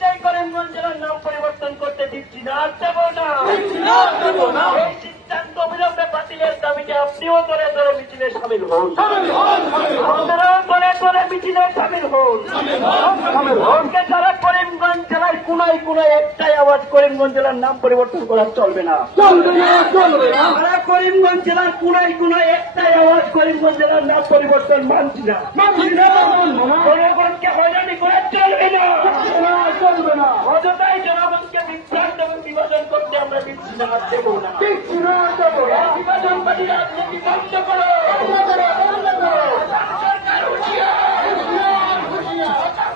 যাই করেন না। যেন নাম পরিবর্তন করতে দিচ্ছি না। বাতিলের আপনিও করে ধরে মিছিলে সামিল হন। আপনারাও করে করে মিছিলে সামিল হন। সারা করিমগঞ্জ জেলায় কোনায় কোনায় একটাই আওয়াজ করিমগঞ্জ জেলার নাম পরিবর্তন করা চলবে না। চলবে না চলবে না। সারা করিমগঞ্জ জেলার কোনায় কোনায় একটাই আওয়াজ করিমগঞ্জ জেলার নাম পরিবর্তন মানছি না। মানছি না, মানবো হয়রানি করে চলবে না। চলবে না। অযথাই জনগণকে বিভ্রান্ত এবং বিভাজন করতে আমরা দিচ্ছি না। দেবো না। দেবো করো বন্ধ করো, বন্ধ করো। সরকার হুঁশিয়ার!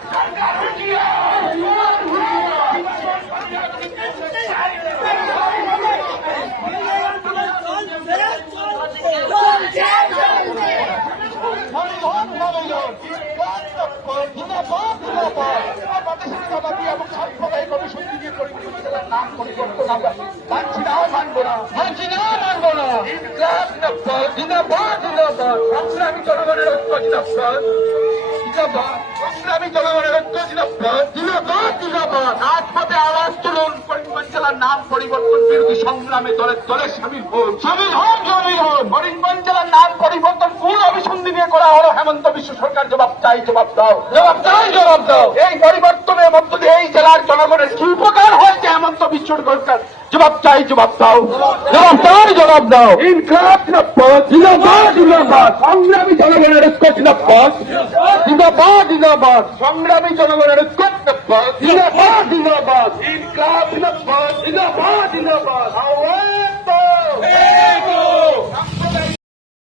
সরকার হুঁশিয়ার! সংগ্রামী জনগণের ঐক্য জিন্দাবাদ সংগ্রামী রাজপথে আওয়াজ তুলুন করিমগঞ্জ নাম পরিবর্তন বিরোধী সংগ্রামে দলের দলে সামিল হন সামিল হন সামিল হন করিমগঞ্জ নাম পরিবর্তন কোন অভিসন্ধি নিয়ে করা হলো হেমন্ত বিশ্ব সরকার জবাব চাই জবাব দাও জবাব চাই জবাব দাও এই পরিবর্তনের মধ্য দিয়ে এই জেলার জনগণের কি জবাব চাই জবাব দাও। জবাব তার জবাব দাও। ইনকলাব জিন্দাবাদ জিন্দাবাদ জিন্দাবাদ। সংগ্রামী জনগণের ঐক্য জিন্দাবাদ জিন্দাবাদ জিন্দাবাদ। সংগ্রামী জনগণের ঐক্য জিন্দাবাদ জিন্দাবাদ। জিন্দাবাদ ইনকলাব জিন্দাবাদ জিন্দাবাদ। জিন্দাবাদ